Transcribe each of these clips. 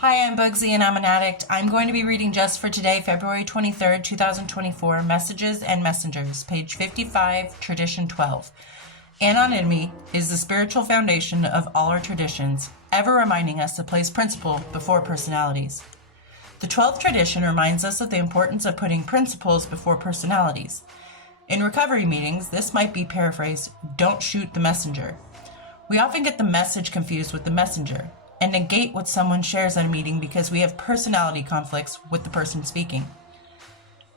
Hi, I'm Bugsy and I'm an addict. I'm going to be reading just for today, February 23rd, 2024, Messages and Messengers, page 55, Tradition 12. Anonymity is the spiritual foundation of all our traditions, ever reminding us to place principle before personalities. The 12th tradition reminds us of the importance of putting principles before personalities. In recovery meetings, this might be paraphrased, "Don't shoot the messenger." We often get the message confused with the messenger and negate what someone shares at a meeting because we have personality conflicts with the person speaking.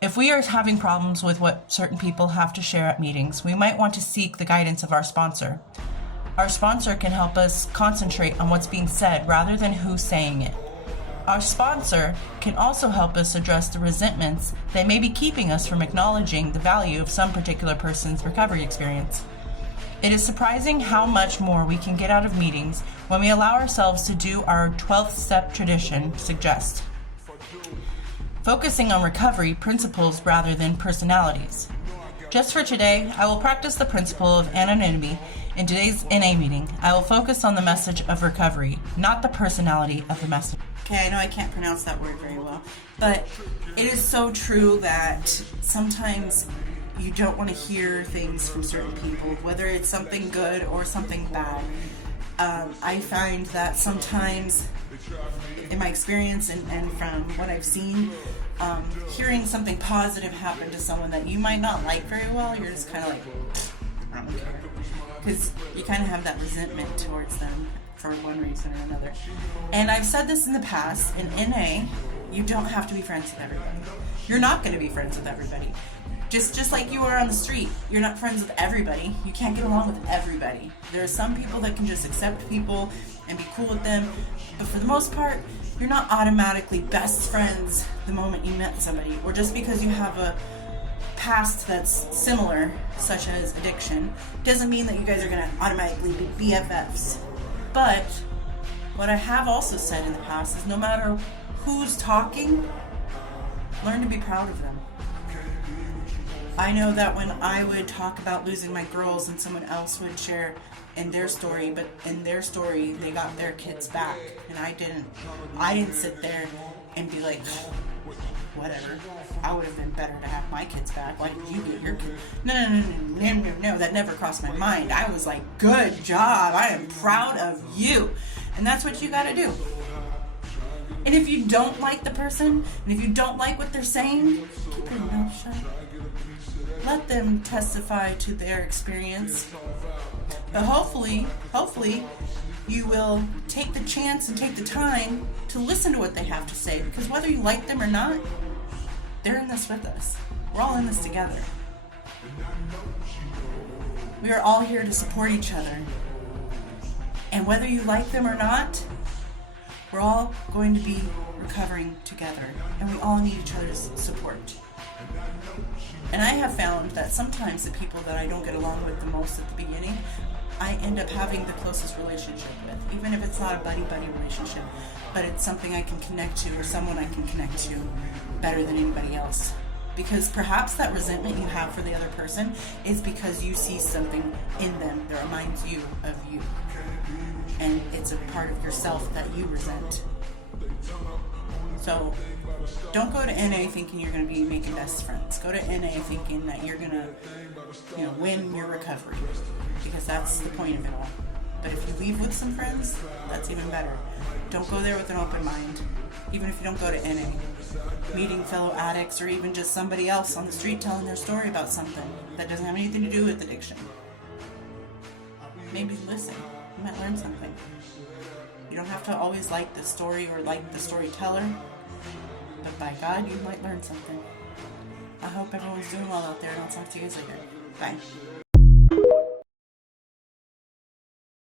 If we are having problems with what certain people have to share at meetings, we might want to seek the guidance of our sponsor. Our sponsor can help us concentrate on what's being said rather than who's saying it. Our sponsor can also help us address the resentments that may be keeping us from acknowledging the value of some particular person's recovery experience. It is surprising how much more we can get out of meetings when we allow ourselves to do our 12th step tradition suggests. Focusing on recovery principles rather than personalities. Just for today, I will practice the principle of anonymity in today's NA meeting. I will focus on the message of recovery, not the personality of the message. Okay, I know I can't pronounce that word very well, but it is so true that sometimes you don't want to hear things from certain people, whether it's something good or something bad. I find that sometimes, in my experience and from what I've seen, hearing something positive happen to someone that you might not like very well, you're just kind of like, I don't care. Because you kind of have that resentment towards them for one reason or another. And I've said this in the past, in NA, you don't have to be friends with everybody. You're not going to be friends with everybody. Just like you are on the street, you're not friends with everybody. You can't get along with everybody. There are some people that can just accept people and be cool with them, but for the most part, you're not automatically best friends the moment you met somebody, or just because you have a past that's similar, such as addiction, doesn't mean that you guys are going to automatically be BFFs. But what I have also said in the past is no matter who's talking, learn to be proud of them. I know that when I would talk about losing my girls and someone else would share in their story, but in their story they got their kids back, and I didn't sit there and be like, whatever, I would have been better to have my kids back. Why did you get your kids? No, that never crossed my mind. I was like, good job, I am proud of you. And that's what you gotta do. And if you don't like the person, and if you don't like what they're saying, keep your mouth shut. Let them testify to their experience. But hopefully, you will take the chance and take the time to listen to what they have to say, because whether you like them or not, they're in this with us. We're all in this together. We are all here to support each other. And whether you like them or not, we're all going to be recovering together, and we all need each other's support. And I have found that sometimes the people that I don't get along with the most at the beginning, I end up having the closest relationship with, even if it's not a buddy-buddy relationship, but it's something I can connect to, or someone I can connect to better than anybody else. Because perhaps that resentment you have for the other person is because you see something in them that reminds you of you. And it's a part of yourself that you resent. So don't go to NA thinking you're going to be making best friends. Go to NA thinking that you're going to, win your recovery, because that's the point of it all. But if you leave with some friends, that's even better. Don't go there with an open mind, even if you don't go to NA. Meeting fellow addicts, or even just somebody else on the street telling their story about something that doesn't have anything to do with addiction. Maybe listen. You might learn something. You don't have to always like the story or like the storyteller, but by God, you might learn something. I hope everyone's doing well out there, and I'll talk to you guys later. Bye.